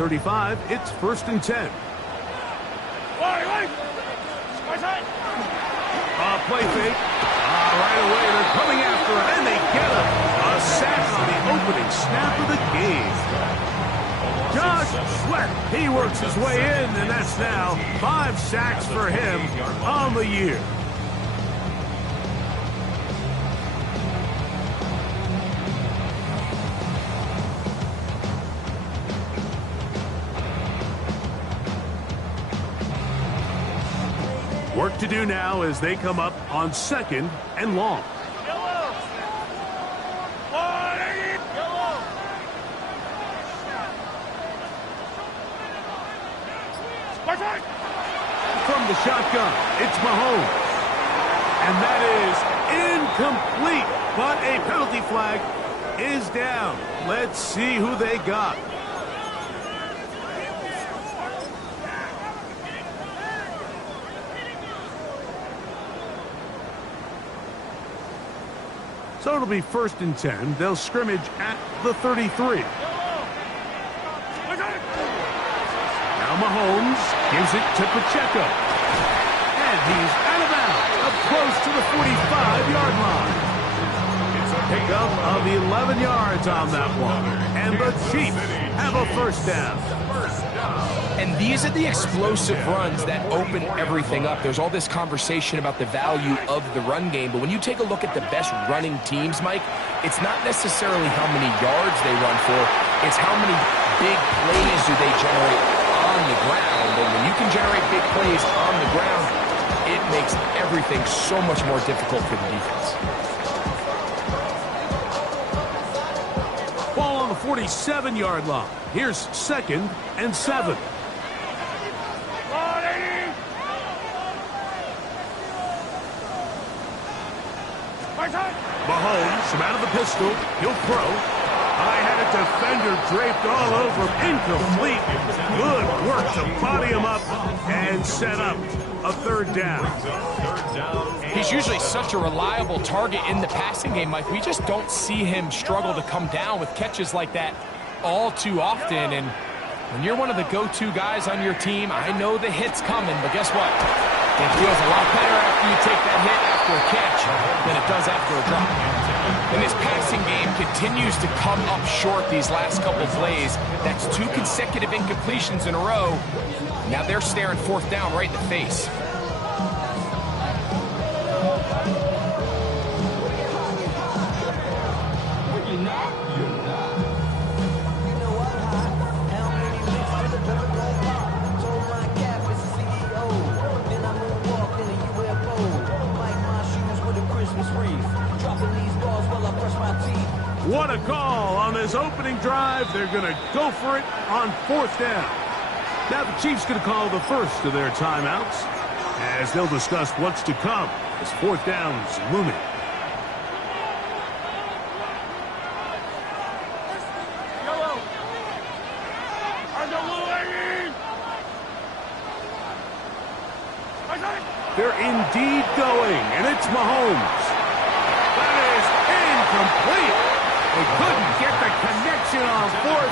35, it's 1st and 10. Play fake. Right away, they're coming after him, and they get him. A sack on the opening snap of the game. Josh Sweat, he works his way in, and that's now 5 sacks for him on the year. Work to do now as they come up on 2nd and long. From the shotgun, it's Mahomes. And that is incomplete, but a penalty flag is down. Let's see who they got. So it'll be 1st and 10. They'll scrimmage at the 33. Now Mahomes gives it to Pacheco. And he's out of bounds, up close to the 45-yard line. It's a pickup of 11 yards on that one. And the Chiefs have a 1st down. And these are the explosive runs that open everything up. There's all this conversation about the value of the run game, but when you take a look at the best running teams, Mike, it's not necessarily how many yards they run for, it's how many big plays do they generate on the ground. And when you can generate big plays on the ground, it makes everything so much more difficult for the defense. Ball on the 47-yard line. Here's 2nd and 7. Mahomes from out of the pistol. He'll throw. I had a defender draped all over him. Incomplete. Good work to body him up and set up a 3rd down. He's usually such a reliable target in the passing game, Mike. We just don't see him struggle to come down with catches like that all too often. And when you're one of the go-to guys on your team, I know the hit's coming, but guess what? It feels a lot better after you take that hit after a catch than it does after a drop. And this passing game continues to come up short these last couple plays. That's 2 consecutive incompletions in a row. Now they're staring 4th down right in the face. What a call on this opening drive. They're going to go for it on 4th down. Now the Chiefs going to call the first of their timeouts as they'll discuss what's to come as 4th down's looming. They're indeed going, and it's Mahomes. That is incomplete. They couldn't get the connection on 4th.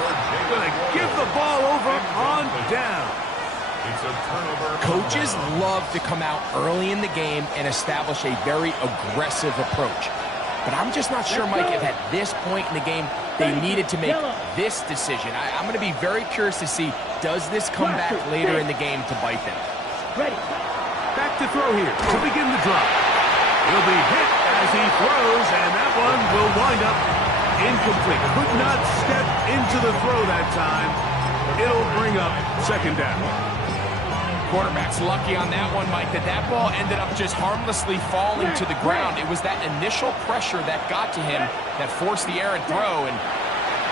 Going to give the ball over on down. It's a turnover. Coaches love to come out early in the game and establish a very aggressive approach. But I'm just not sure, Mike, if at this point in the game they needed to make this decision. I'm going to be very curious to see, does this come back later in the game to bite them? Ready. Back to throw here to begin the drive. He'll be hit as he throws, and that one will wind up incomplete. Could not step into the throw that time. It'll bring up 2nd down. Quarterback's lucky on that one, Mike, that ball ended up just harmlessly falling to the ground. It was that initial pressure that got to him that forced the errant throw, and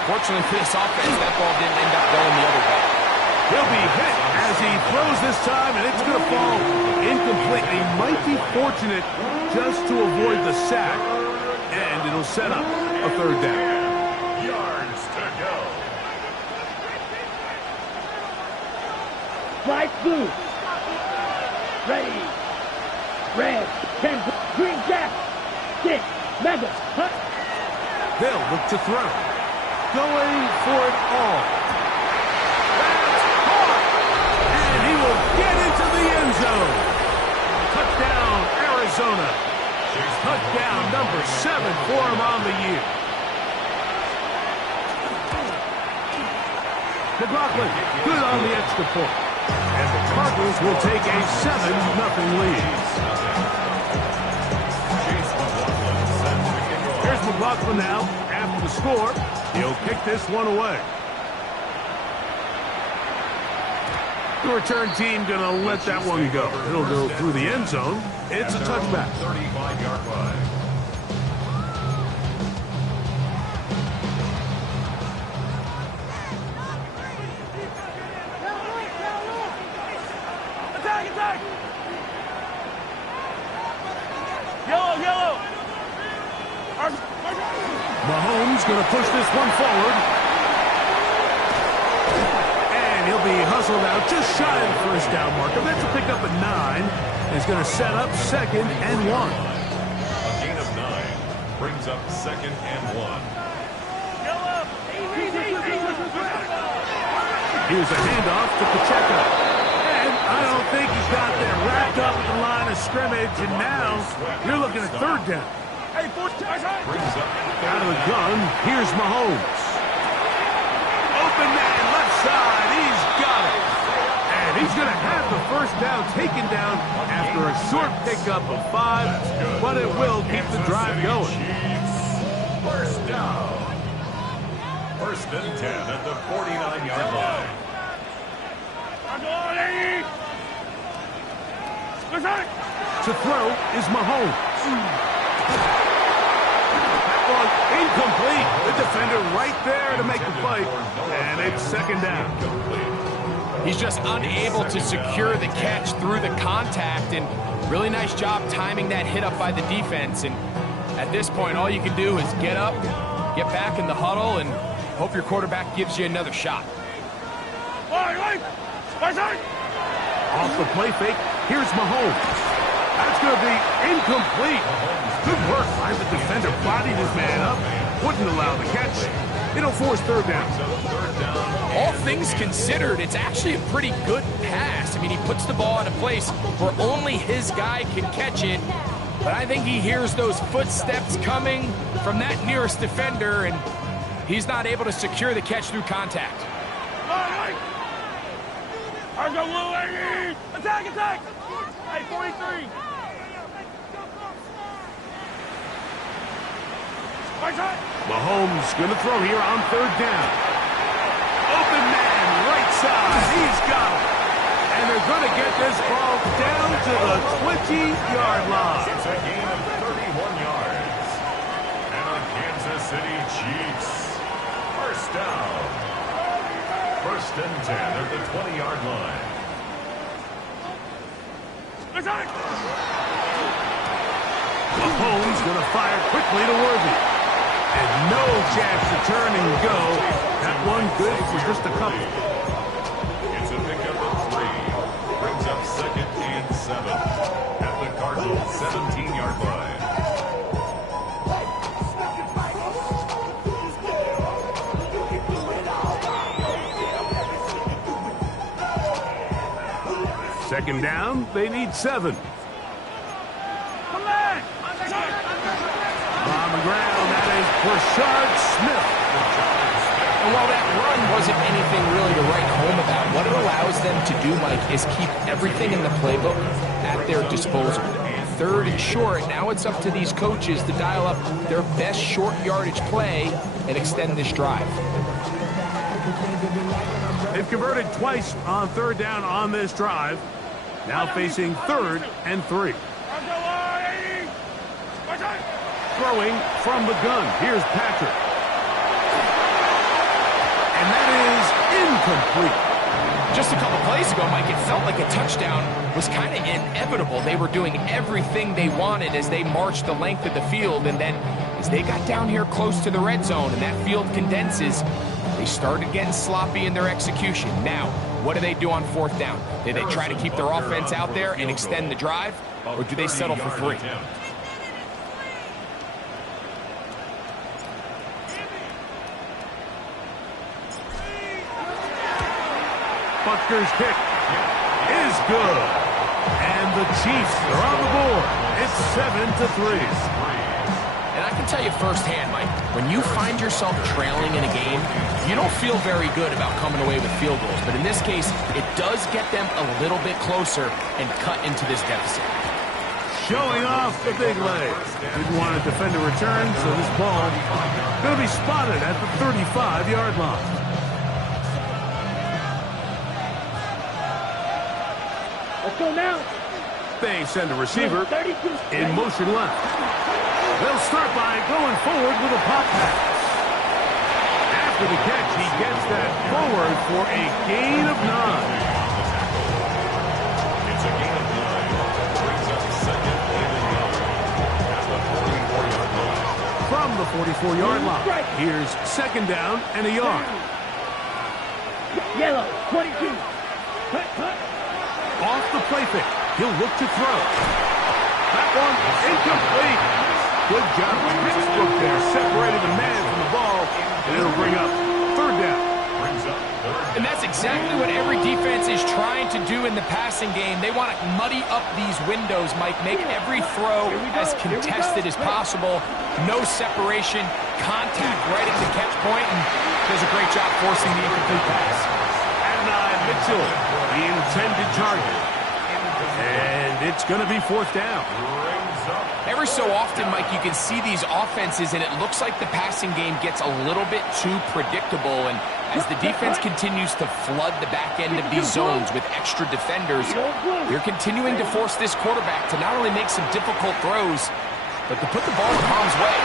fortunately for this offense, that ball didn't end up going the other way. He'll be hit as he throws this time, and it's going to fall incomplete. He might be fortunate just to avoid the sack, and it'll set up a 3rd down. Yards to go. Bright blue. Ready. Red. 10. Green cap. 6. Mega. Hunt. They'll look to throw. Going for it all. That Arizona. Touchdown number 7 for him on the year. McLaughlin, good on the extra point. And the Cardinals will take a 7-0 lead. Here's McLaughlin now. After the score, he'll kick this one away. The return team going to let that one go. It'll go through the end zone. It's a touchback. 35-yard line. Attack! Yellow! Mahomes going to push this one forward. And he'll be hustled out just shy of the first down marker. That's a pickup at 9. He's going to set up 2nd and 1. A gain of 9 brings up 2nd and 1. Here's a handoff to Pacheco. And I don't think he's got there wrapped up at the line of scrimmage. And now you're looking at 3rd down. Brings up Out of the gun, here's Mahomes. Open man, left side, he's got it. And he's going to have the first down taken down after a short pickup of 5, but it will keep the drive going. First down. 1st and 10 at the 49-yard line. To throw is Mahomes. That one incomplete. The defender right there to make the play. And it's 2nd down. He's just unable to secure the catch through the contact, and really nice job timing that hit up by the defense. And at this point, all you can do is get up, get back in the huddle, and hope your quarterback gives you another shot. Off the play fake, here's Mahomes. That's going to be incomplete. Good work by the defender. Bodied his man up. Wouldn't allow the catch. It'll force 3rd down. All things considered, it's actually a pretty good pass. I mean, he puts the ball in a place where only his guy can catch it. But I think he hears those footsteps coming from that nearest defender, and he's not able to secure the catch through contact. Attack! Hey, 43! Mahomes going to throw here on 3rd down. Open man, right side. He's got it. And they're going to get this ball down to the 20-yard line. It's a gain of 31 yards. And the Kansas City Chiefs. First down. 1st and 10 at the 20-yard line. Mahomes going to fire quickly to Worthy. And no chance to turn and go. That one good for just a couple. It's a pickup of 3. Brings up 2nd and 7 at the Cardinals' 17-yard line. Second down, they need 7. On the ground, that is Rashard Smith. And while that run wasn't anything really to write home about, what it allows them to do, Mike, is keep everything in the playbook at their disposal. 3rd and short, now it's up to these coaches to dial up their best short yardage play and extend this drive. They've converted twice on 3rd down on this drive. Now facing 3rd and 3. Throwing from the gun. Here's Patrick. And that is incomplete. Just a couple plays ago, Mike, it felt like a touchdown was kind of inevitable. They were doing everything they wanted as they marched the length of the field, and then as they got down here close to the red zone and that field condenses, they started getting sloppy in their execution. Now, what do they do on 4th down? Do they try to keep their offense out there and extend the drive, or do they settle for 3? Butker's kick is good. And the Chiefs are on the board. It's 7-3. And I can tell you firsthand, Mike, when you find yourself trailing in a game, you don't feel very good about coming away with field goals. But in this case, it does get them a little bit closer and cut into this deficit. Showing off the big leg. Didn't want to defend a return, so this ball going to be spotted at the 35-yard line. Let's go now. They send a receiver in motion left. They'll start by going forward with a pop pass. After the catch, he gets that forward for a gain of 9. It's a gain of 9. Brings up second and 11 at the 44-yard line. From the 44-yard line, here's second down and a yard. Yellow, 22. Cut, cut. Off the play fake, he'll look to throw. That one incomplete. Good job by Westbrook there, separated the man from the ball, and it'll bring up third down. And that's exactly what every defense is trying to do in the passing game. They want to muddy up these windows, Mike, make every throw as contested as possible. No separation, contact right at the catch point, and does a great job forcing the incomplete pass. Adonai Mitchell, the intended target. And it's going to be fourth down. Every so often, Mike, you can see these offenses, and it looks like the passing game gets a little bit too predictable. And as the defense continues to flood the back end of these zones with extra defenders, they're continuing to force this quarterback to not only make some difficult throws, but to put the ball in harm's way.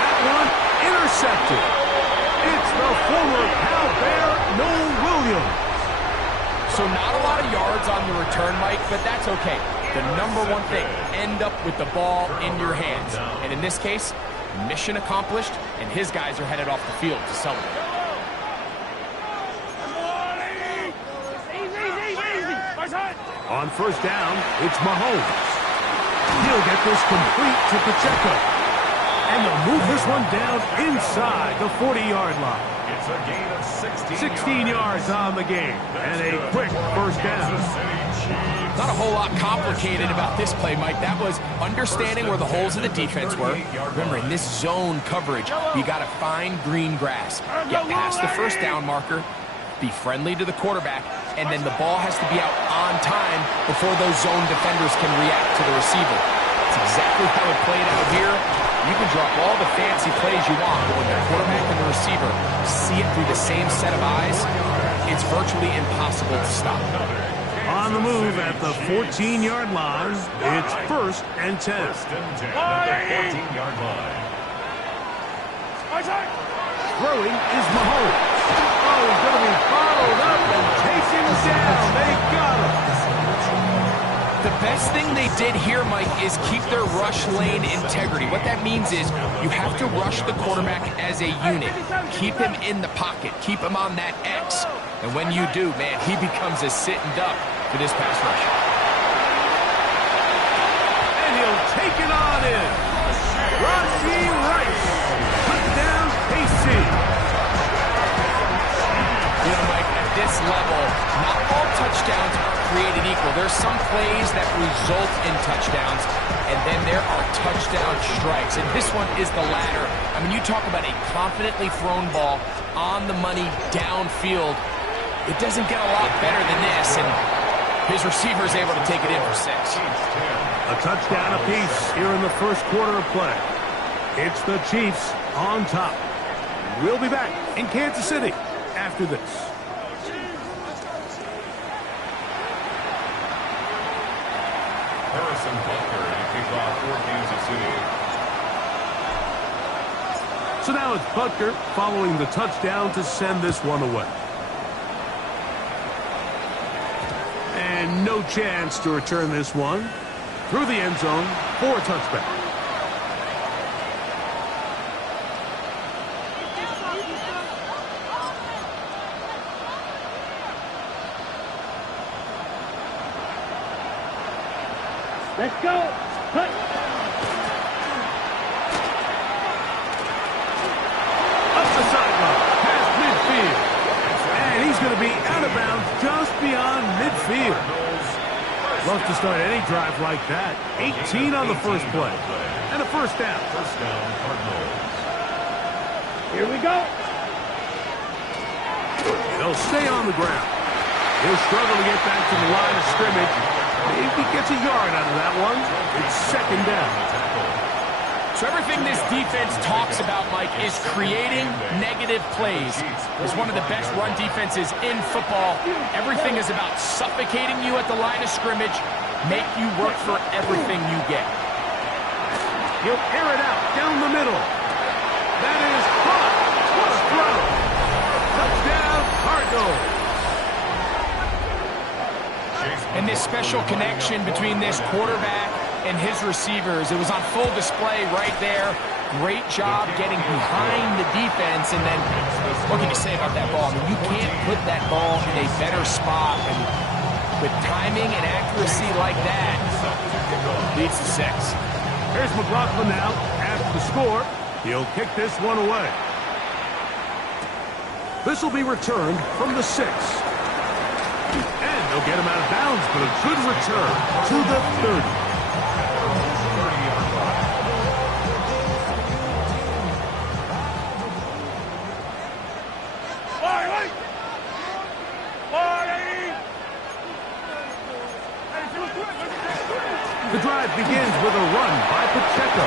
That one intercepted. It's the former Pal Bear, Noel Williams. So not a lot of yards on the return, Mike, but that's okay. The number one thing, end up with the ball in your hands. And in this case, mission accomplished, and his guys are headed off the field to celebrate. On first down, it's Mahomes. He'll get this complete to Pacheco. And they'll move this one down inside the 40-yard line. It's a gain of 16 yards on the game, and a quick first down. Not a whole lot complicated about this play, Mike. That was understanding where the holes in the defense were. Remember, in this zone coverage, you got to find green grass. Get past the first down marker, be friendly to the quarterback, and then the ball has to be out on time before those zone defenders can react to the receiver. That's exactly how it played out here. You can drop all the fancy plays you want, but when the quarterback and the receiver see it through the same set of eyes, it's virtually impossible to stop. On the move at the 14-yard line, it's first and 10. First and 10 at the 14-yard line. Throwing is Mahomes. Oh, he's going to be followed up and taken down. They got him. The best thing they did here, Mike, is keep their rush lane integrity. What that means is you have to rush the quarterback as a unit. Keep him in the pocket. Keep him on that X. And when you do, man, he becomes a sitting duck for this pass rush. And he'll take it on in. Rashi Rice. Touchdown, KC. You know, Mike, at this level, not all touchdowns are created equal. There's some plays that result in touchdowns, and then there are touchdown strikes. And this one is the latter. I mean, you talk about a confidently thrown ball on the money downfield. It doesn't get a lot better than this, and his receiver is able to take it in for 6. A touchdown apiece here in the first quarter of play. It's the Chiefs on top. We'll be back in Kansas City after this. Harrison Butker to kick off for Kansas City. So now it's Butker following the touchdown to send this one away. And no chance to return this one through the end zone for a touchback. Let's go. Cut. Up the sideline, past midfield. And he's going to be out of bounds just beyond midfield. Love to start any drive like that. 18 on the first play. And a first down. First down, Cardinals. Here we go. They'll stay on the ground. He'll struggle to get back to the line of scrimmage. Maybe gets a yard out of that one. It's second down. So everything this defense talks about, Mike, is creating negative plays. It's one of the best run defenses in football. Everything is about suffocating you at the line of scrimmage, make you work for everything you get. He'll air it out down the middle. That is caught. What a throw. Touchdown, Cardinals. And this special connection between this quarterback and his receivers, it was on full display right there. Great job getting behind the defense. And then what can you say about that ball? I mean, you can't put that ball in a better spot. And with timing and accuracy like that, leads to 6. Here's McLaughlin now. After the score, he'll kick this one away. This will be returned from the 6. And they'll get him out of bounds, but a good return to the 30. The drive begins with a run by Pacheco.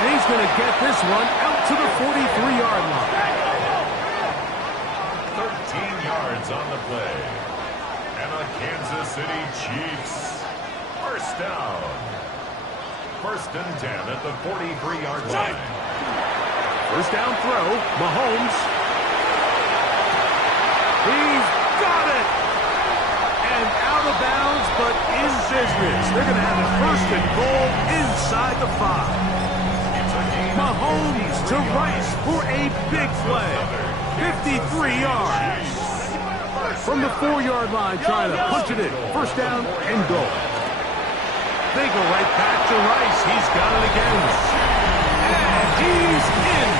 And he's going to get this one out to the 43-yard line. 13 yards on the play. And the Kansas City Chiefs. First down. First and 10 at the 43-yard line. First down throw, Mahomes. He's got it! And out of bounds, but in business. They're going to have it first and goal inside the 5. Mahomes to Rice for a big play. 53 yards. From the 4-yard line, trying to punch it in. First down and goal. They go right back to Rice. He's got it again. And he's in.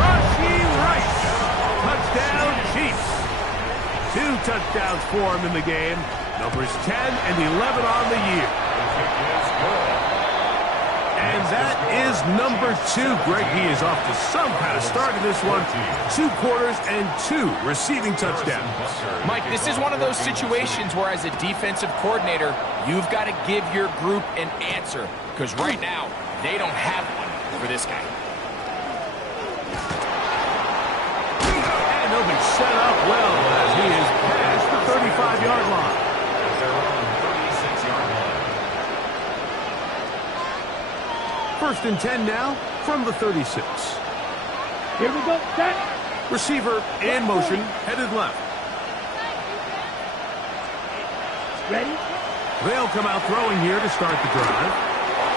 Rashee Rice. Touchdown, Chiefs. 2 touchdowns for him in the game. Numbers 10 and 11 on the year. And that is number 2. Greg, he is off to some kind of start in this one. 2 quarters and 2 receiving touchdowns. Mike, this is one of those situations where as a defensive coordinator, you've got to give your group an answer. Because right now, they don't have one for this guy. And he'll be set up well as he is past the 35-yard line. First and 10 now from the 36. Here we go. Set. Receiver in motion, headed left. Ready? They'll come out throwing here to start the drive.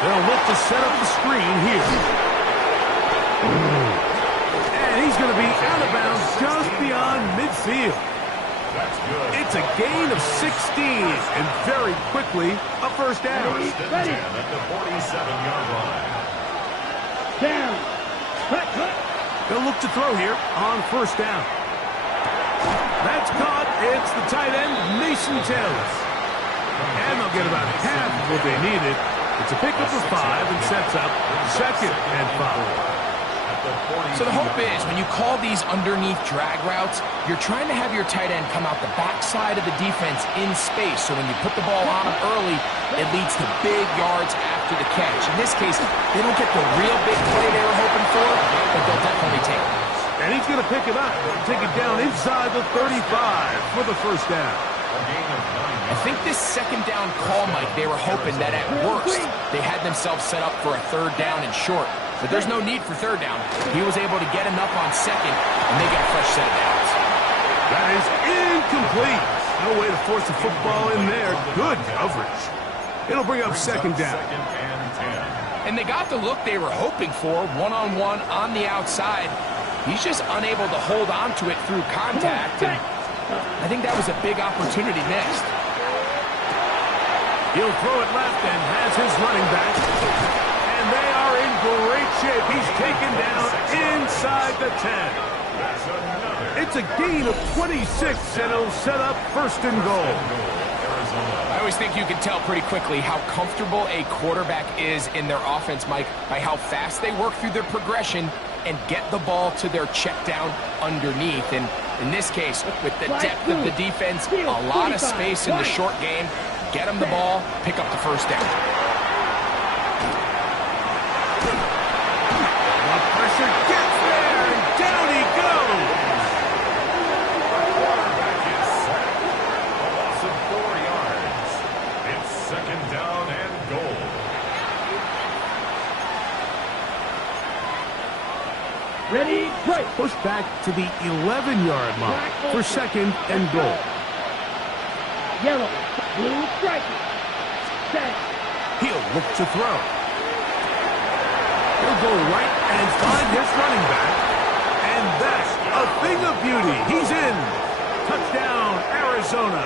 They'll look to set up the screen here. And he's going to be out of bounds just beyond midfield. That's good. It's a gain of 16, and very quickly, a first down. Ready. At the 47-yard line. Down. Cut, cut. They'll look to throw here on first down. That's caught. It's the tight end, Mason Taylor. And they'll get about half of what they needed. It's a pickup of 5 and sets up second and 5. So the hope is when you call these underneath drag routes, you're trying to have your tight end come out the backside of the defense in space. So when you put the ball on him early, it leads to big yards after the catch. In this case, they don't get the real big play they were hoping for, but they'll definitely take it. And he's going to pick it up and take it down inside the 35 for the first down. I think this second down call, Mike, they were hoping that at worst, they had themselves set up for a third down and short. But there's no need for third down. He was able to get enough on second, and they get a fresh set of downs. That is incomplete. No way to force the football in there. Good coverage. It'll bring up second down. And they got the look they were hoping for, one-on-one on the outside. He's just unable to hold on to it through contact, and I think that was a big opportunity missed. He'll throw it left and has his running back. And they are in great shape. He's taken down inside the 10. It's a gain of 26, and it'll set up first and goal. I always think you can tell pretty quickly how comfortable a quarterback is in their offense, Mike, by how fast they work through their progression and get the ball to their check down underneath. And in this case, with the depth of the defense, a lot of space in the short game, get them the ball, pick up the first down. The pressure gets there, and down he goes. Quarterback is set. A loss of 4 yards. It's second down and goal. Ready, break. Push back to the 11-yard line for second and goal. Yellow, blue striker. Set. He'll look to throw. He'll go right and find his running back. And that's a thing of beauty. He's in. Touchdown, Arizona.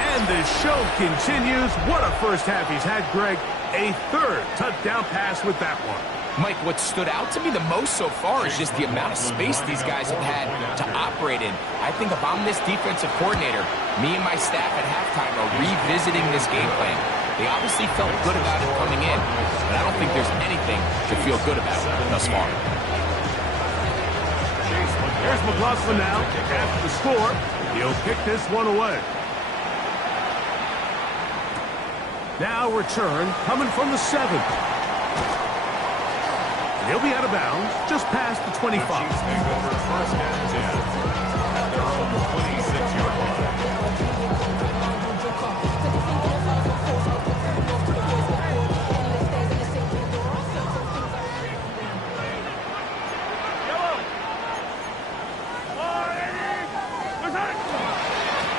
And the show continues. What a first half he's had, Greg. A third touchdown pass with that one. Mike, what stood out to me the most so far is just the amount of space these guys have had to operate in. I think if I'm this defensive coordinator, me and my staff at halftime are revisiting this game plan. They obviously felt good about it coming in, but I don't think there's anything to feel good about thus far. Here's McLaughlin now. After the score, he'll kick this one away. Now return coming from the 7. He'll be out of bounds just past the 25. Chiefs take over first and 10 at their own 26-yard line.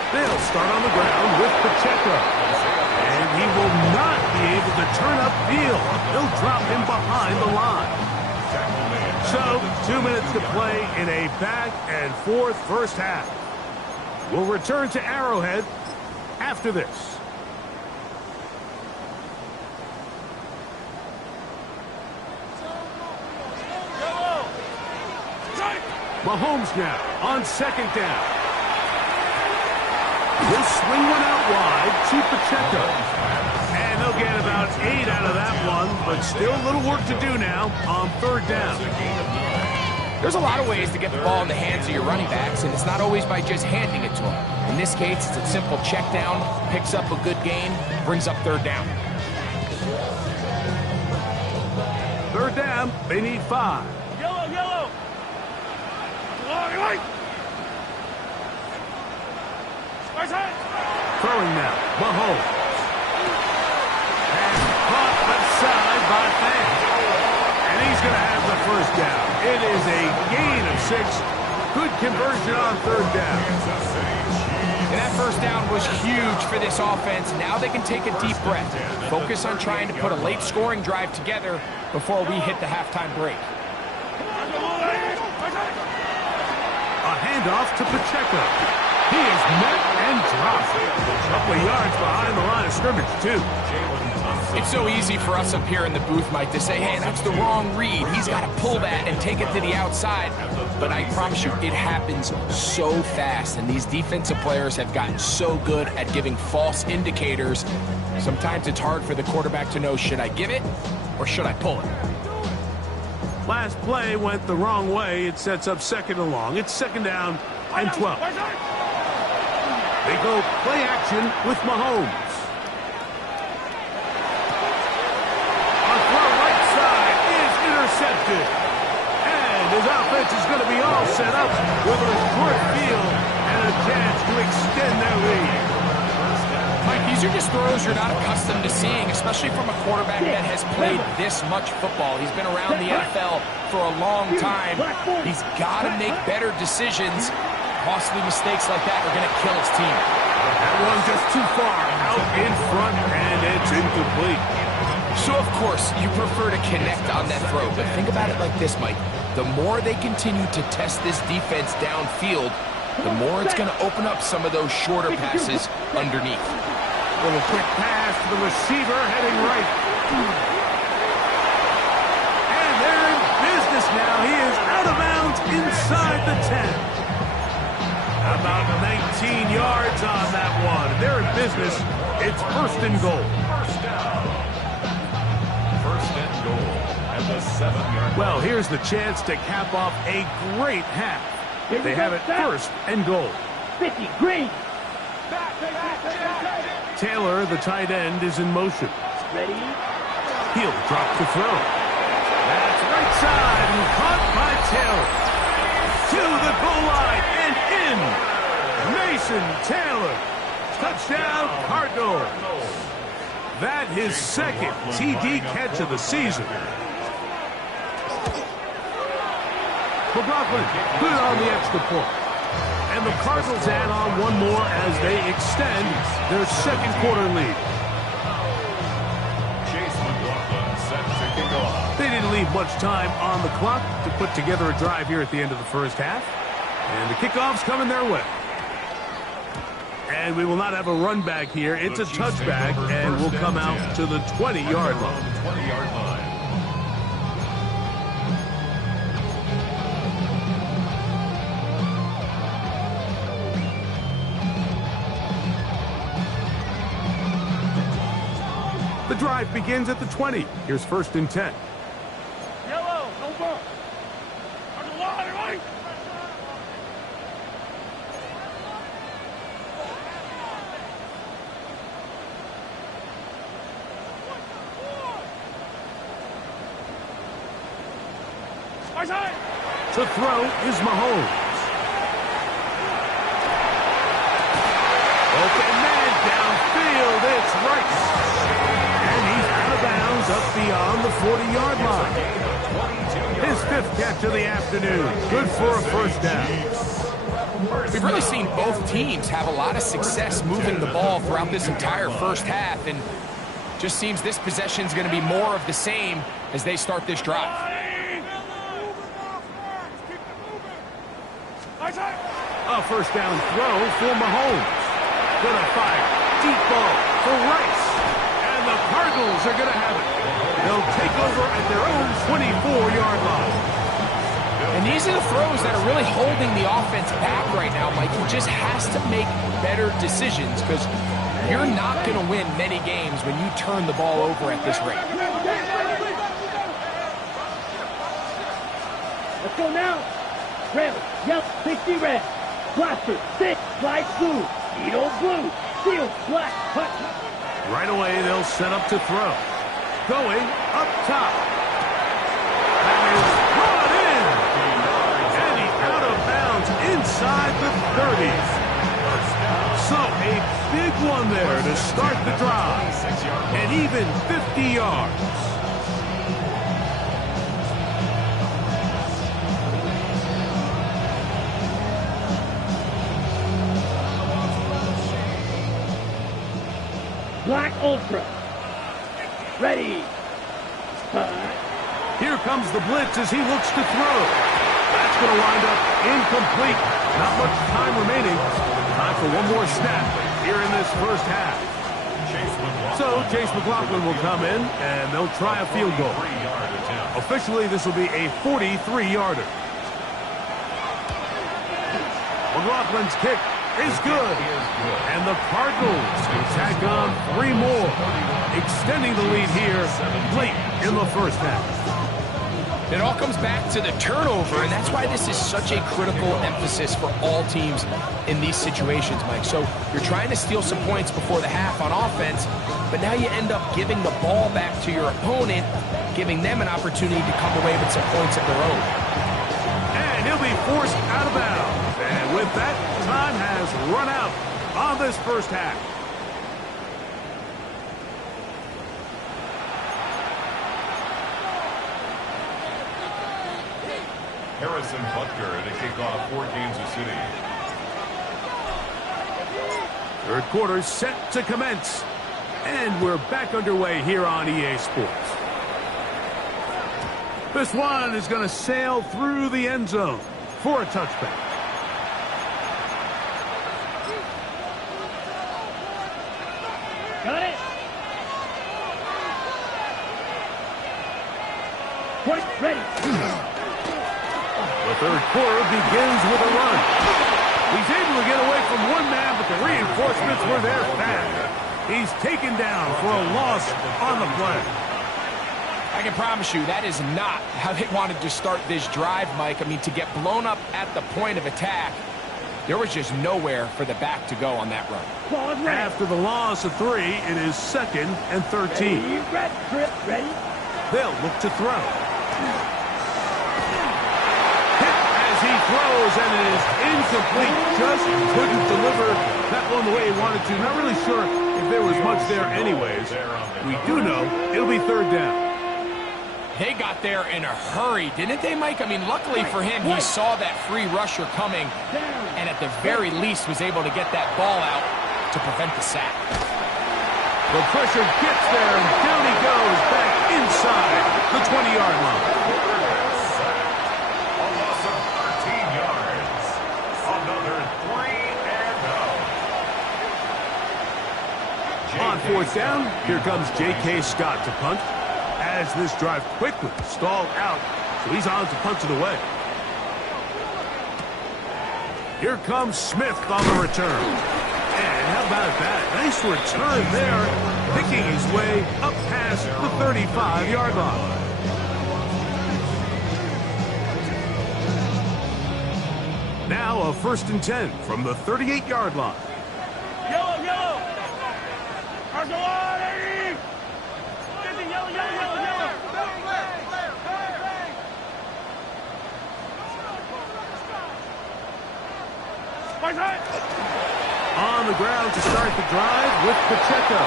They'll start on the ground with Pacheco. And he will not be able to turn upfield. They'll drop him behind the line. So, 2 minutes to play in a back-and-forth first half. We'll return to Arrowhead after this. Mahomes now on second down. He'll swing one out wide to Pacheco. And they'll get about 8 out of that one, but still a little work to do now on third down. There's a lot of ways to get the ball in the hands of your running backs, and it's not always by just handing it to them. In this case, it's a simple check down, picks up a good gain, brings up third down. Third down, they need 5. Yellow, yellow. Right. Throwing now, Mahomes. And caught outside by Fant. And he's going to have the first down. It is a gain of 6. Good conversion on third down. And that first down was huge for this offense. Now they can take a deep breath. Focus on trying to put a late scoring drive together before we hit the halftime break. A handoff to Pacheco. He is met and dropped. A couple of yards behind the line of scrimmage, too. It's so easy for us up here in the booth, Mike, to say, hey, that's the wrong read. He's got to pull that and take it to the outside. But I promise you, it happens so fast. And these defensive players have gotten so good at giving false indicators. Sometimes it's hard for the quarterback to know, should I give it or should I pull it? Last play went the wrong way. It sets up second and long. It's second down and 12. They go play action with Mahomes. A throw right side is intercepted. And his offense is going to be all set up with a short field and a chance to extend their lead. Mike, these are just throws you're not accustomed to seeing, especially from a quarterback that has played this much football. He's been around the NFL for a long time. He's got to make better decisions. Costly mistakes like that are going to kill his team. That one just too far out in front, and it's incomplete. So, of course, you prefer to connect on that throw, but think about it like this, Mike. The more they continue to test this defense downfield, the more it's going to open up some of those shorter passes underneath. Little quick pass to the receiver heading right. And they're in business now. He is out of bounds inside the 10. About 19 17 yards on that one. They're in business. It's first and goal. First down. First and goal at the 7-yard line. Well, here's the chance to cap off a great half. They have it first and goal. 50, green. Taylor, the tight end, is in motion. Ready? He'll drop the throw. That's right side and caught by Taylor. To the goal line and in. Mason Taylor. Touchdown, Cardinals. That his second TD catch of the season. McLaughlin good on the extra point. And the Cardinals add on one more as they extend their second quarter lead. Chase McLaughlin set to kick off. They didn't leave much time on the clock to put together a drive here at the end of the first half. And the kickoff's coming their way. And we will not have a run back here. It's a touchback, and will come out to the 20-yard line. 20-yard line. The drive begins at the 20. Here's first and 10. Yellow, no ball. On the line, right? To throw is Mahomes. Open man downfield. It's Rice. And he's out of bounds up beyond the 40-yard line. His fifth catch of the afternoon. Good for a first down. We've really seen both teams have a lot of success moving the ball throughout this entire first half, and just seems this possession is going to be more of the same as they start this drive. A first down throw for Mahomes. Gonna fire. Deep ball for Rice. And the Cardinals are gonna have it. They'll take over at their own 24-yard line. And these are the throws that are really holding the offense back right now, Mike. He just has to make better decisions because you're not going to win many games when you turn the ball over at this rate. Let's go now. Red, yellow, 60 red. Blaster, 6, light blue. Needle blue. Steel, black, cut. Right away, they'll set up to throw. Going up top. That is brought in. And he's out of bounds inside the 30s. So a big one there to start the drive. And even 50 yards. Black Ultra. Ready. Here comes the blitz as he looks to throw. That's going to wind up incomplete. Not much time remaining. Time for one more snap here in this first half. So Chase McLaughlin will come in, and they'll try a field goal. Officially, this will be a 43-yarder. McLaughlin's kick is good. And the Cardinals can tack on 3 more, extending the lead here late in the first half. It all comes back to the turnover, and that's why this is such a critical emphasis for all teams in these situations, Mike. So you're trying to steal some points before the half on offense, but now you end up giving the ball back to your opponent, giving them an opportunity to come away with some points of their own. And he'll be forced out of bounds. And with that, time has run out on this first half. Harrison Butker to kick off for Kansas City. Third quarter set to commence. And we're back underway here on EA Sports. This one is going to sail through the end zone for a touchback. Got it. Point ready. The third quarter begins with a run. He's able to get away from one Reinforcements were there fast. He's taken down for a loss on the play. I can promise you that is not how they wanted to start this drive, Mike. I mean, to get blown up at the point of attack, there was just nowhere for the back to go on that run. After the loss of 3, it is 2nd and 13. Ready? They'll look to throw. Hit as he throws, and it is incomplete. Just couldn't deliver that one the way he wanted to. Not really sure if there was much there anyways. We do know it'll be 3rd down. They got there in a hurry, didn't they, Mike? I mean, luckily for him, he saw that free rusher coming, and at the very least was able to get that ball out to prevent the sack. The pressure gets there, and down he goes back inside the 20-yard line. A loss of 13 yards. Another 3 and out. On 4th down, here comes J.K. Scott to punt, as this drive quickly stalled out, so he's on to punt it away. Here comes Smith on the return. And how about that? Nice return there, picking his way up past the 35-yard line. Now a 1st and 10 from the 38-yard line. Yellow! Arsenal! Yellow! On the ground to start the drive with Pacheco.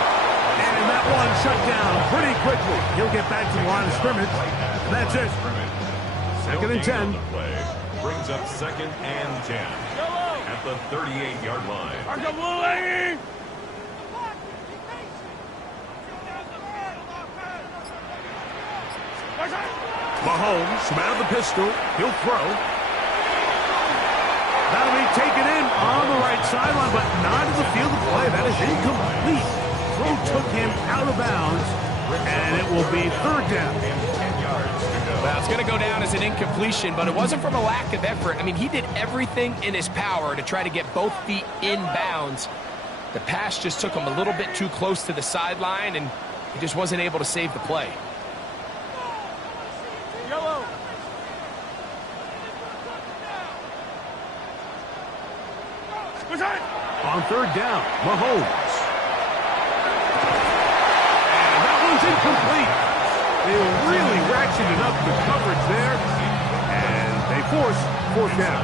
And that one shut down pretty quickly. He'll get back to the line of scrimmage. And that's it. 2nd and 10. Brings up 2nd and 10 at the 38-yard line. Mahomes from out of the pistol. He'll throw. That'll be taken in on the right sideline, but not in the field of play. That is incomplete. Throw took him out of bounds, and it will be 3rd down. Well, it's going to go down as an incompletion, but it wasn't from a lack of effort. I mean, he did everything in his power to try to get both feet in bounds. The pass just took him a little bit too close to the sideline, and he just wasn't able to save the play. On 3rd down, Mahomes. And that one's incomplete. They really ratcheted up the coverage there, and they force 4th down.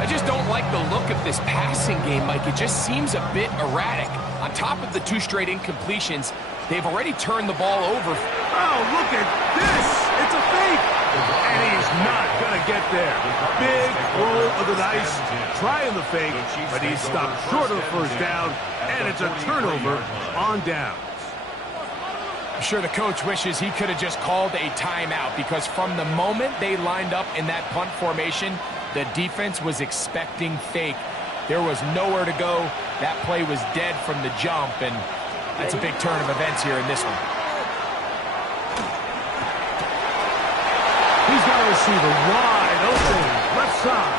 I just don't like the look of this passing game, Mike. It just seems a bit erratic. On top of the 2 straight incompletions, they've already turned the ball over. Oh, look at this. It's a fake. And he's not going to get there. Big roll of the dice. Trying the fake, but he's stopped short of the 1st down, and it's a turnover on downs. I'm sure the coach wishes he could have just called a timeout, because from the moment they lined up in that punt formation, the defense was expecting fake. There was nowhere to go. That play was dead from the jump, and that's a big turn of events here in this one. He's got a receiver wide open, left side.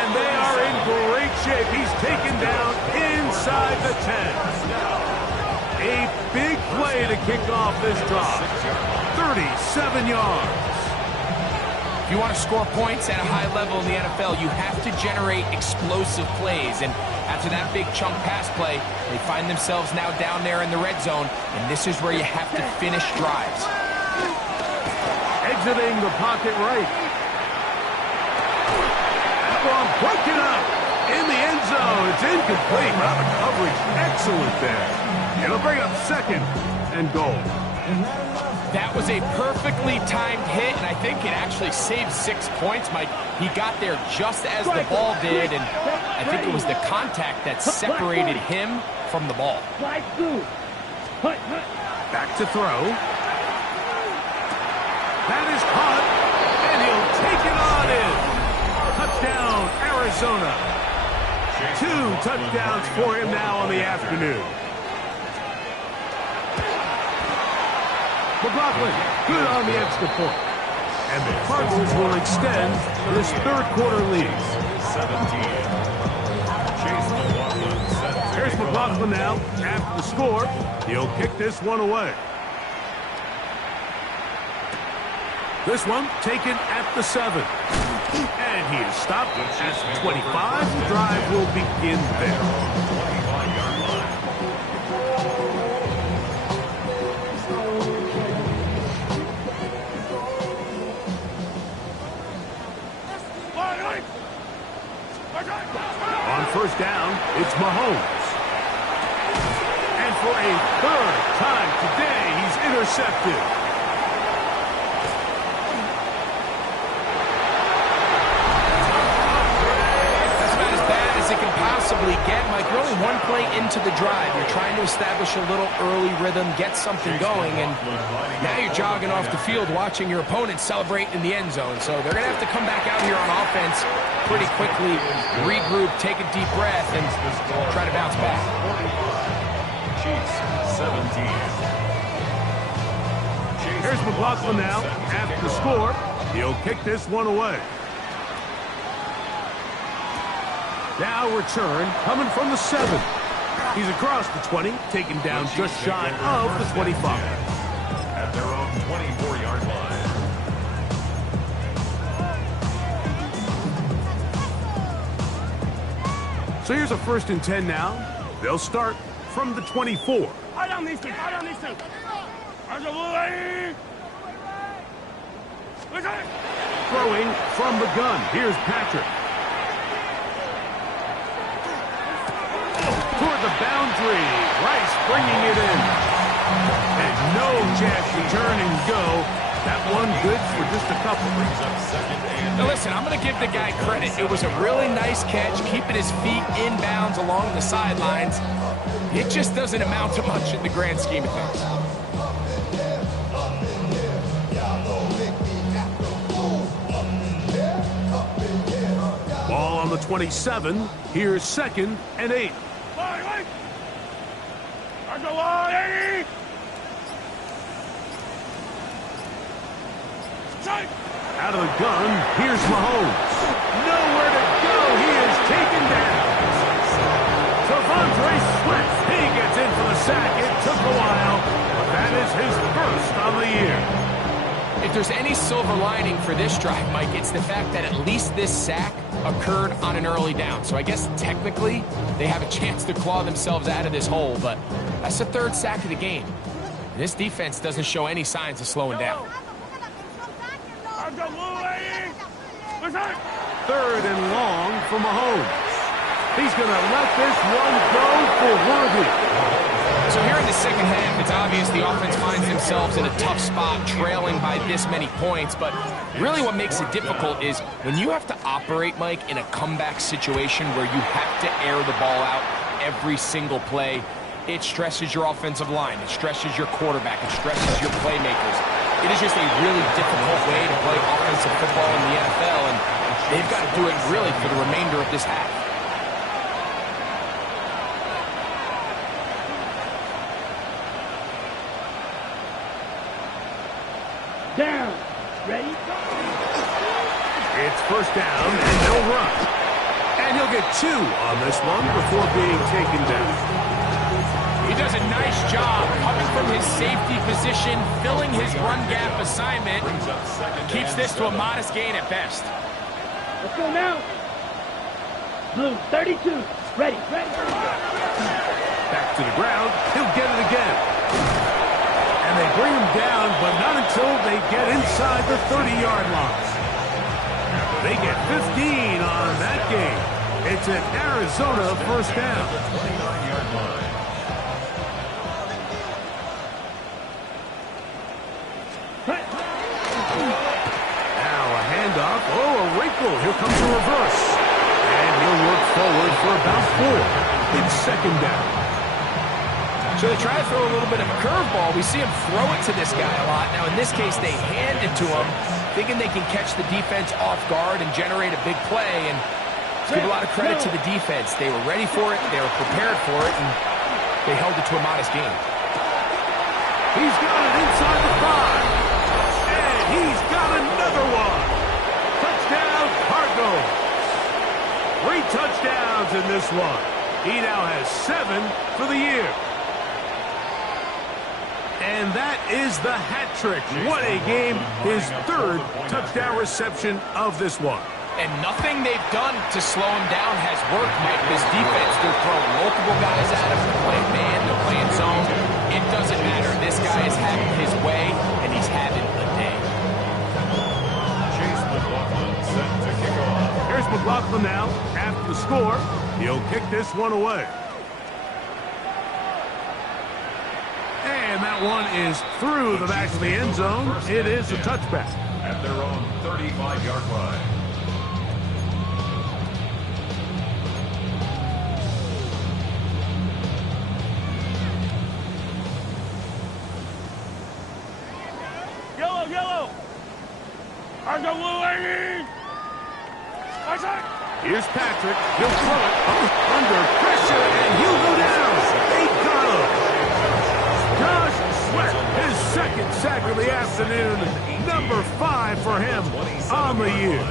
And they are in great shape. He's taken down inside the 10. A big play to kick off this drive. 37 yards. If you want to score points at a high level in the NFL, you have to generate explosive plays. And after that big chunk pass play, they find themselves now down there in the red zone. And this is where you have to finish drives. Exiting the pocket right. That one broken up in the end zone. It's incomplete. Wow, the coverage excellent there. It'll bring up 2nd and goal. That was a perfectly timed hit, and I think it actually saved 6 points, Mike. He got there just as the ball did, and I think it was the contact that separated him from the ball. Back to throw. That is caught, and he'll take it on in. Touchdown, Arizona. 2 touchdowns for him now on the afternoon. McLaughlin, good on the extra point. And the Cardinals will extend this 3rd quarter lead. 17. Chase McLaughlin McLaughlin now after the score. He'll kick this one away. This one taken at the 7. And he is stopped at the 25. The drive will begin there. 25-yard line. On first down, it's Mahomes. And for a third time today, he's intercepted. That's about as bad as it can possibly get. Mike, we're only one play into the drive. You're trying to establish a little early rhythm, get something going, and now you're jogging off the field watching your opponent celebrate in the end zone. So they're going to have to come back out here on offense pretty quickly, regroup, take a deep breath, and try to bounce back. Chiefs 17. Here's McLaughlin now after the score. He'll kick this one away. Now return coming from the 7. He's across the 20, taken down just shy of the 25. At their own 24-yard line. So here's a 1st and 10 now. They'll start from the 24. Throwing from the gun. Here's Patrick. Toward the boundary. Rice bringing it in. And no chance to turn and go. That one good for just a couple. Now listen, I'm going to give the guy credit. It was a really nice catch, keeping his feet inbounds along the sidelines. It just doesn't amount to much in the grand scheme of things. Ball on the 27. Here's 2nd and 8. Out of the gun, here's Mahomes. Nowhere to go. He is taken down. Devontae Swift. He gets in for the sack. It took a while, but that is his first on the year. If there's any silver lining for this drive, Mike, it's the fact that at least this sack occurred on an early down. So I guess technically they have a chance to claw themselves out of this hole, but that's the 3rd sack of the game. This defense doesn't show any signs of slowing down. 3rd and long for Mahomes. He's going to let this one go for Worthy. So here in the second half, it's obvious the offense finds themselves in a tough spot, trailing by this many points. But really what makes it difficult is when you have to operate, Mike, in a comeback situation where you have to air the ball out every single play, it stresses your offensive line. It stresses your quarterback. It stresses your playmakers. It is just a really difficult way to play offensive football in the NFL, and they've got to do it really for the remainder of this half. Down. Ready? It's 1st down, and they'll run. And he'll get 2 on this one before being taken down. He does a nice job coming from his safety position, filling his run gap assignment. Keeps this to a modest gain at best. Let's go now. Blue, 32. Ready. Back to the ground. He'll get it again. And they bring him down, but not until they get inside the 30-yard line. They get 15 on that game. It's an Arizona 1st down. 29-yard line. Now a handoff. Oh, a wrinkle. Here comes a reverse. And he'll work forward for about 4. It's 2nd down. So they try to throw a little bit of a curveball. We see him throw it to this guy a lot. Now, in this case, they hand it to him, thinking they can catch the defense off guard and generate a big play. And let's give a lot of credit to the defense. They were ready for it. They were prepared for it, and they held it to a modest gain. He's got it inside the 5. And he's got another one. Touchdown, Cardinals. 3 touchdowns in this one. He now has 7 for the year. And that is the hat trick. What a game. His 3rd touchdown reception of this one. And nothing they've done to slow him down has worked, Mike. This defense, they're throwing multiple guys at him. They're playing man, they're playing zone. It doesn't matter. This guy is having his way, and he's having a day. Chase McLaughlin set to kick off. Here's McLaughlin now. After the score, he'll kick this one away. And that one is through the back of the end zone. It is a touchback. At their own 35-yard line. Yellow, yellow. On the blue lane. Here's Patrick. He'll throw it under pressure, and he'll go down. They got him. Josh Sweat, his 2nd sack of the afternoon. Number 5 for him on the year.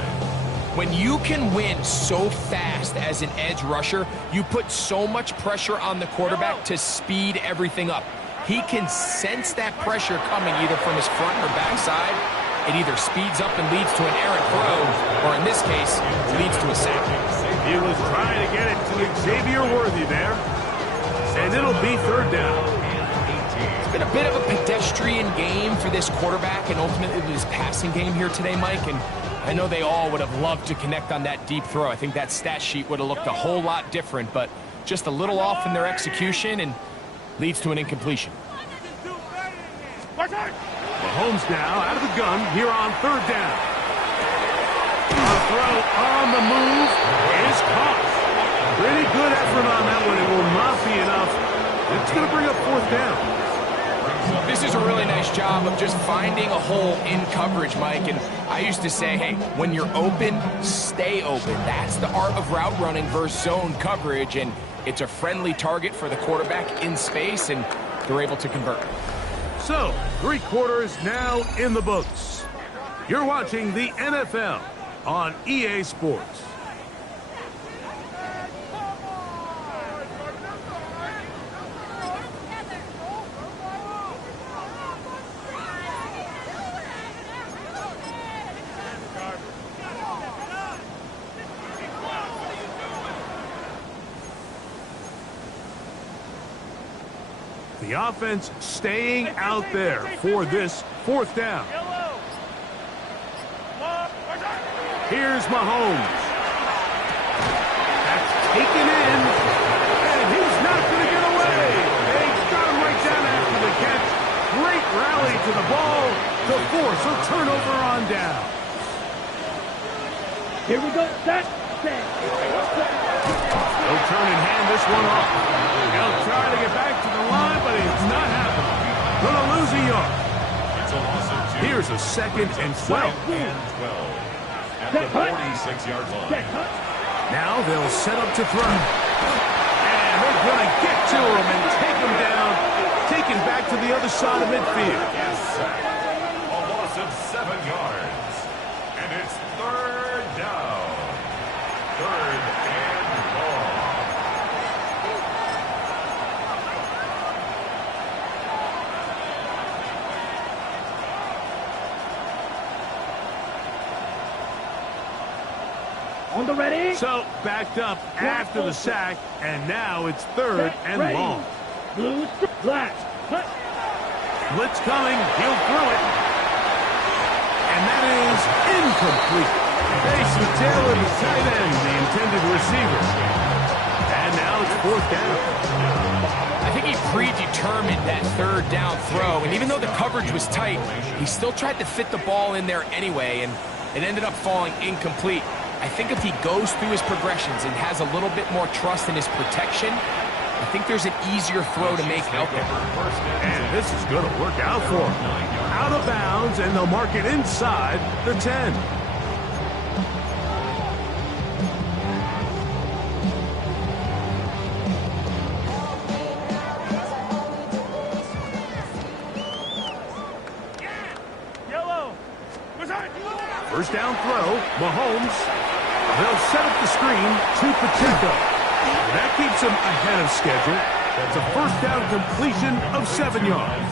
When you can win so fast as an edge rusher, you put so much pressure on the quarterback to speed everything up. He can sense that pressure coming either from his front or backside. It either speeds up and leads to an errant throw, or in this case, leads to a sack. He was trying to get it to Xavier Worthy there. And it'll be 3rd down. It's been a bit of a pedestrian game for this quarterback and ultimately this passing game here today, Mike. And I know they all would have loved to connect on that deep throw. I think that stat sheet would have looked a whole lot different, but just a little off in their execution and leads to an incompletion. Mahomes now out of the gun here on 3rd down. The throw on the move is caught. Pretty good effort on that one. It will not be enough. It's going to bring up 4th down. This is a really nice job of just finding a hole in coverage, Mike. And I used to say, hey, when you're open, stay open. That's the art of route running versus zone coverage. And it's a friendly target for the quarterback in space, and they're able to convert. So, 3 quarters now in the books. You're watching the NFL on EA Sports. The offense staying out there for this 4th down. Here's Mahomes. That's taken in, and he's not going to get away. They got him right down after the catch. Great rally to the ball to force a turnover on down. Here we go. Set. They'll turn and hand this one off. They'll try to get back to the line, but it's not happening. Gonna lose a yard. It's a loss of 2. Here's a 2nd and 12. And 12. At the 46-yard line. Now they'll set up to throw. And they're gonna get to him and take him down. Taken back to the other side of midfield. A loss of 7 yards. And it's 3rd down. 3rd and long. On the ready. So backed up after the sack, and now it's 3rd and long. Blue, black. Blitz coming. He'll throw it. And that is incomplete. Mason Taylor, the tight end, the intended receiver. And now it's 4th down. I think he predetermined that 3rd down throw, and even though the coverage was tight, he still tried to fit the ball in there anyway, and it ended up falling incomplete. I think if he goes through his progressions and has a little bit more trust in his protection, I think there's an easier throw to make out there. And this is going to work out for him. Out of bounds, and they'll mark it inside the 10. First down throw, Mahomes. They'll set up the screen to Pacheco. That keeps puts him ahead of schedule. That's a first down completion of 7 yards.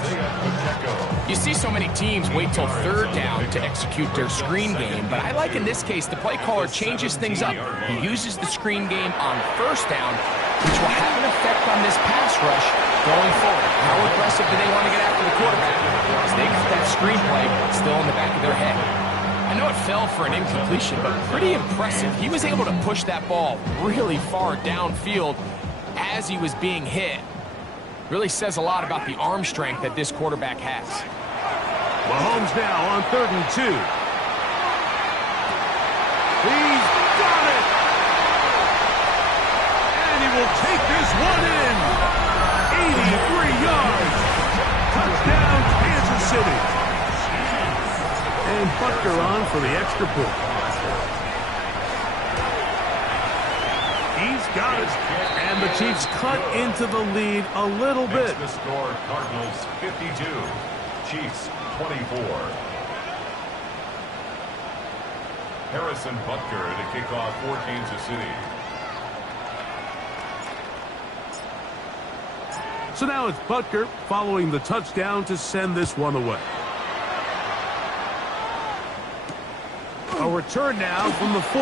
You see so many teams wait till third down to execute their screen game, but I like in this case the play caller changes things up. He uses the screen game on first down, which will have an effect on this pass rush going forward. How aggressive do they want to get after the quarterback? Because they got that screenplay still in the back of their head. I know it fell for an incompletion, but pretty impressive. He was able to push that ball really far downfield as he was being hit. Really says a lot about the arm strength that this quarterback has. Mahomes now on 3rd and 2. He's got it! And he will take this one in. 83 yards. Touchdown, Kansas City. And Butker on for the extra point. He's got it. And the Chiefs cut into the lead a little bit. The score, Cardinals 52, Chiefs 24. Harrison Butker to kick off for Kansas City. So now it's Butker following the touchdown to send this one away. A return now from the 4.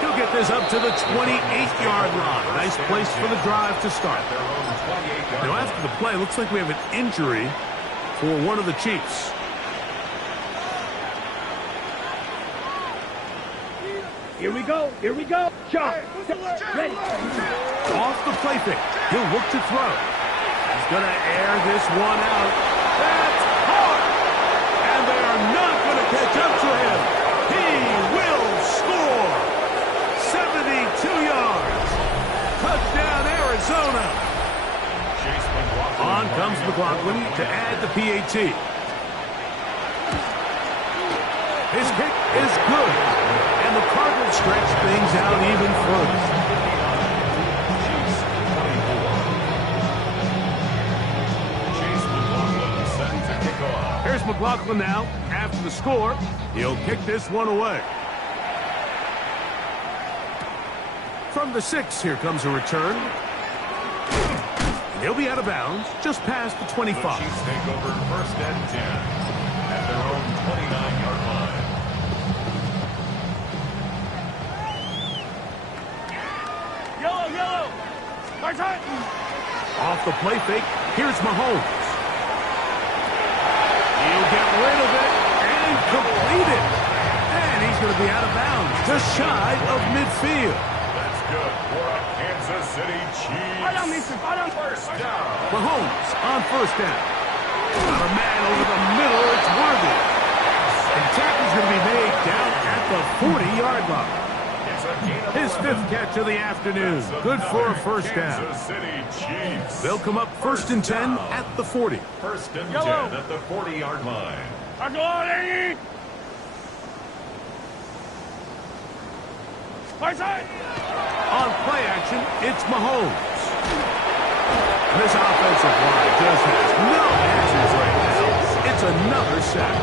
He'll get this up to the 28-yard line. Nice place for the drive to start. Now after the play, looks like we have an injury for one of the Chiefs. Here we go. Here we go. Shot. Ready. Off the play fake. He'll look to throw. He's going to air this one out. That's hard. And they are not going to catch up to him. He will score. 72 yards. Touchdown, Arizona. On comes McLaughlin to add the PAT. His kick is good. And the Cardinals stretch things out even further. Here's McLaughlin now. After the score, he'll kick this one away. From the 6, here comes a return. He'll be out of bounds, just past the 25. The Chiefs take over 1st and 10 at their own 29-yard line. Yellow. Off the play fake, here's Mahomes. He'll get rid of it and complete it. And he's going to be out of bounds, just shy of midfield. That's good for a Kansas City Chiefs. First down. Mahomes on 1st down. Got a man over the middle, it's Worthy. And tackle's going to be made down at the 40-yard line. His 5th catch of the afternoon. Good for a first down. Kansas City Chiefs. They'll come up 1st and 10 at the 40. 1st and 10 at the 40-yard line. On play action, it's Mahomes. This offensive line just has no answers right now. It's another sack.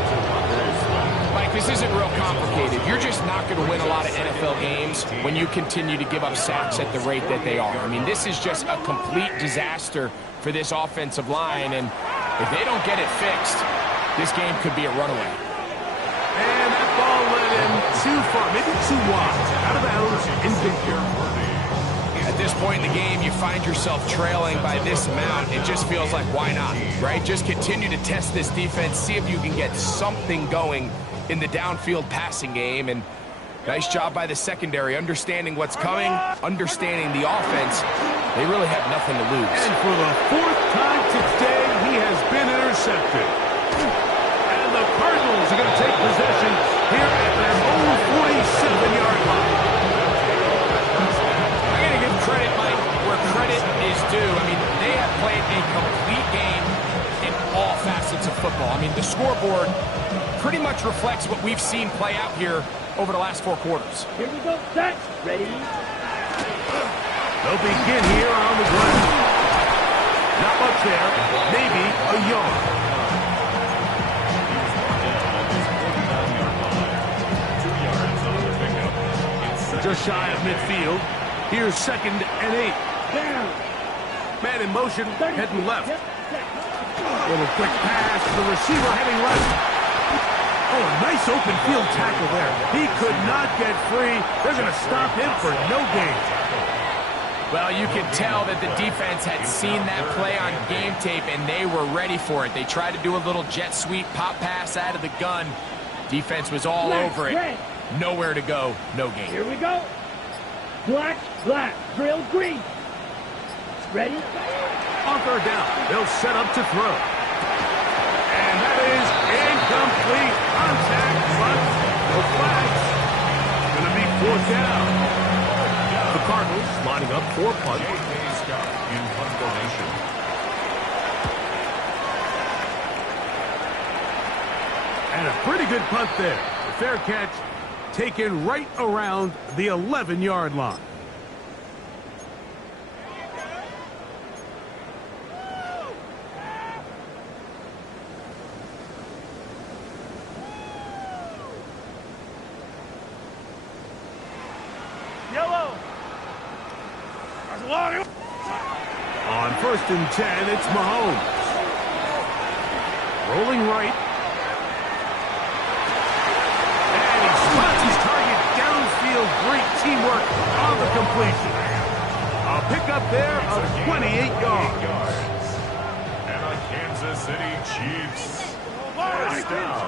Mike, this isn't real complicated. You're just not going to win a lot of NFL games when you continue to give up sacks at the rate that they are. I mean, this is just a complete disaster for this offensive line, and if they don't get it fixed, this game could be a runaway. And that ball led him too far, maybe too wide. Out of bounds, incomplete. At this point in the game, you find yourself trailing by this amount. It just feels like, why not, right? Just continue to test this defense, see if you can get something going in the downfield passing game. And nice job by the secondary, understanding what's coming, understanding the offense. They really have nothing to lose. And for the 4th time today, he has been intercepted. And the Cardinals are going to take possession here at their own 47-yard line. I'm going to give credit, Mike, where credit is due. I mean, they have played a complete game in all facets of football. I mean, the scoreboard pretty much reflects what we've seen play out here over the last 4 quarters. Here we go. Set. Ready. They'll begin here on the ground. Not much there. Maybe a yard. just shy of midfield. Here's 2nd and 8. Down. Man in motion, 30. heading left. Yep. Little quick pass, the receiver heading left. Oh, a nice open field tackle there. He could not get free. They're going to stop him for no gain. Well, you can tell that the defense had seen that play on game tape, and they were ready for it. They tried to do a little jet sweep pop pass out of the gun. Defense was all over it. Red. Nowhere to go, no gain. Here we go. Black, black, drill green. Ready? On 3rd down, they'll set up to throw. And that is incomplete. Contact, but no flags. Going to be 4th down. The Cardinals lining up for punt. In punt formation. And a pretty good punt there. A fair catch taken right around the 11-yard line. Yellow. On 1st and 10, it's Mahomes. Rolling right. And he spots his target downfield. Great teamwork on the completion. A pickup there of 28 yards. And a Kansas City Chiefs. First down.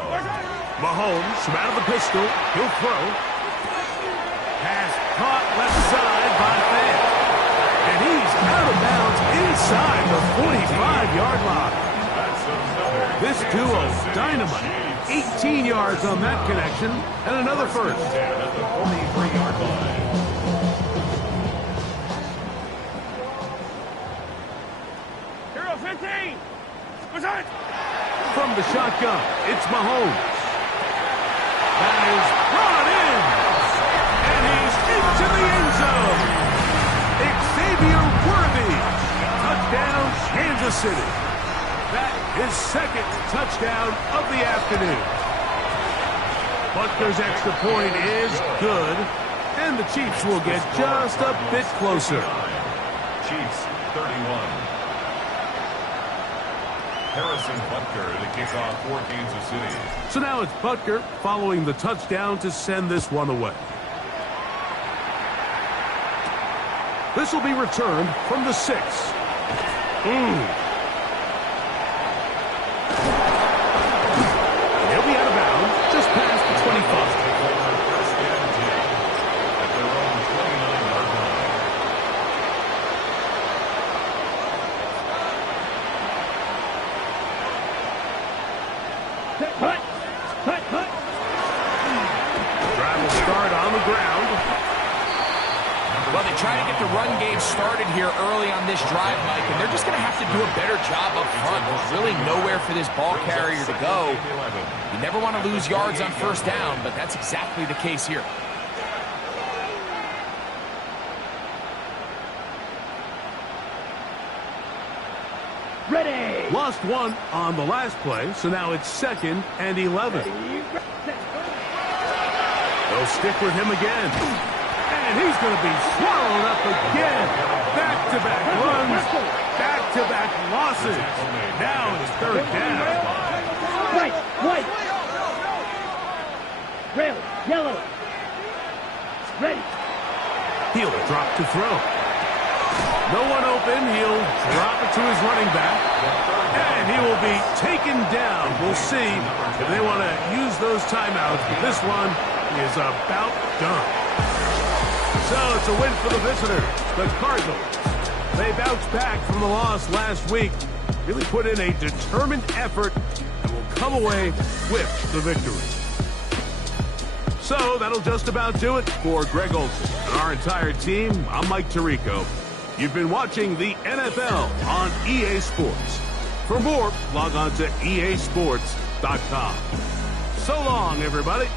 Mahomes from out of the pistol. He'll throw. Pass caught left side by Fan. And he's out of bounds inside the 45-yard line. This duo, dynamite. 18 yards on that connection, and another first. At the 43-yard line. Hero 15. What's that? From the shotgun, it's Mahomes. That is brought in. And he's into the end zone. Xavier Worthy. Touchdown, Kansas City. That is 2nd touchdown of the afternoon. Butker's extra point is good, and the Chiefs will get just a bit closer. Chiefs 31. Harrison Butker to kick off for Kansas City. So now it's Butker following the touchdown to send this one away. This will be returned from the 6. He'll be out of bounds just past the 25. First and 10 at their own 29-yard line. Hut. Hut, hut. Drive will start on the ground. Well, they try to get the run game started here early on this drive, Mike, and they're just going to have to do a better job up front. There's really nowhere for this ball carrier to go. You never want to lose yards on 1st down, but that's exactly the case here. Ready. Lost one on the last play, so now it's 2nd and 11. They'll stick with him again. And he's going to be swallowed up again. Back-to-back runs, back-to-back losses. Now it's 3rd down. White, white. Red, yellow. Ready. He'll drop to throw. No one open. He'll drop it to his running back. And he will be taken down. We'll see if they want to use those timeouts. But this one is about done. So it's a win for the visitors, the Cardinals. They bounced back from the loss last week, really put in a determined effort, and will come away with the victory. So that'll just about do it for Greg Olson and our entire team. I'm Mike Tirico. You've been watching the NFL on EA Sports. For more, log on to easports.com. So long, everybody.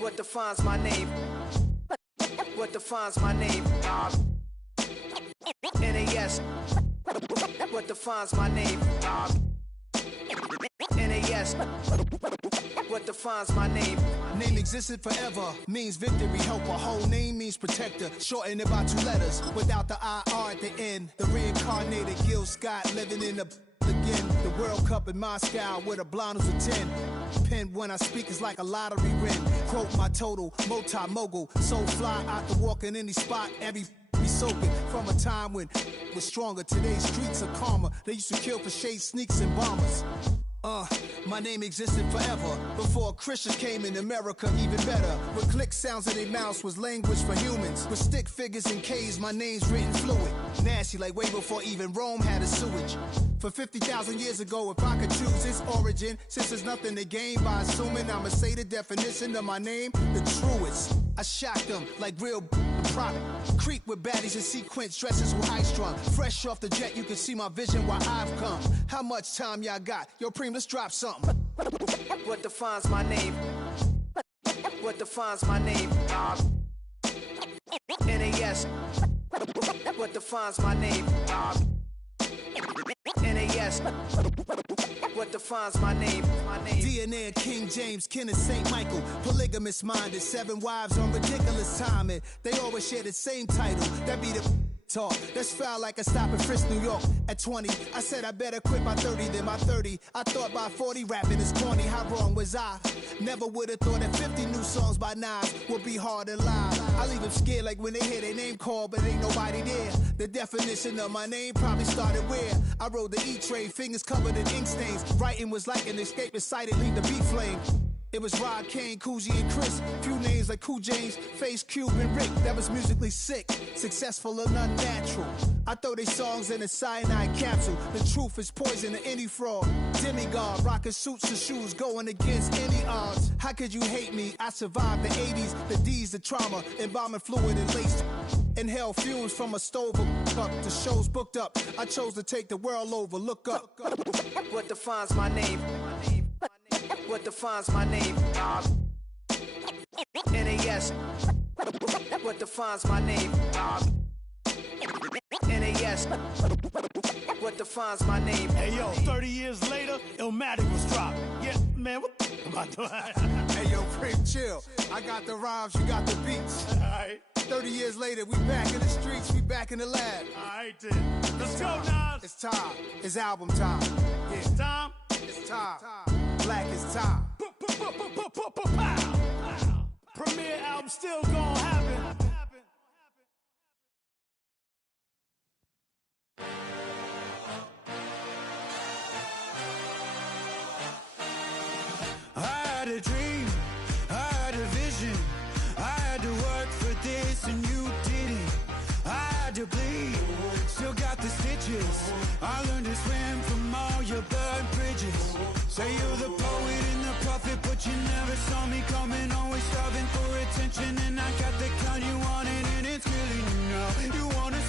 What defines my name? What defines my name? NAS. What defines my name? NAS. What defines my name? Name existed forever, means victory, helper. Whole name means protector, shortened it by 2 letters, without the IR at the end. The reincarnated Gil Scott living in the again. The World Cup in Moscow with a blind who's a 10. Pen when I speak is like a lottery win. Quote my total, multi-mogul, so fly out to walk in any spot, every be soaking from a time when was stronger. Today's streets are calmer. They used to kill for shade sneaks and bombers. My name existed forever before Christians came in America, even better. With click sounds in their mouths was language for humans. With stick figures and K's, my name's written fluid. Nasty like way before even Rome had a sewage. For 50,000 years ago, if I could choose its origin, since there's nothing to gain by assuming I'ma say the definition of my name, the truest. I shocked them like real product. Creep with baddies in sequence, dresses with high strung. Fresh off the jet, you can see my vision where I've come. How much time y'all got? Yo, Preem, let's drop something. What defines my name? What defines my name? NAS. What defines my name? NAS. What defines my name? DNA of King James, kin of St. Michael. Polygamous minded, 7 wives on ridiculous timing. They always share the same title. That be the talk. That's foul like a stop in Frisk, New York. At 20, I said I better quit by 30 than by 30. I thought by 40 rapping is corny. How wrong was I? Never would have thought that 50 new songs by Nas would be hard to live. I leave them scared like when they hear their name called, but ain't nobody there. The definition of my name probably started where I rode the E-train, fingers covered in ink stains. Writing was like an escape inside it, leave the beat flame. It was Rod, Kane, Coogee, and Chris. Few names like Cool James, Face, Cube, and Rick. That was musically sick, successful and unnatural. I throw they songs in a cyanide capsule. The truth is poison to any fraud. Demigod, rocking suits and shoes, going against any odds. How could you hate me? I survived the 80s, the D's, the trauma, embalming fluid and lace. Inhale fumes from a stove up. The show's booked up. I chose to take the world over. Look up. What defines my name? What defines my name? NAS. What defines my name? NAS. What defines my name? Hey yo, 30 years later, Illmatic was dropped. Yeah, man, what the am I doing? Hey yo, Preem, chill. I got the rhymes, you got the beats. Alright. 30 years later, we back in the streets, we back in the lab. Alright then. Let's go, Nas. It's time. It's album time. Yeah. It's time. It's time. Black is time. Premiere album still gonna happen. I had a dream, I had a vision. I had to work for this and you didn't. I had to bleed, still got the stitches. I learned to swim from all your burned bridges. Say you're the poet and the prophet, but you're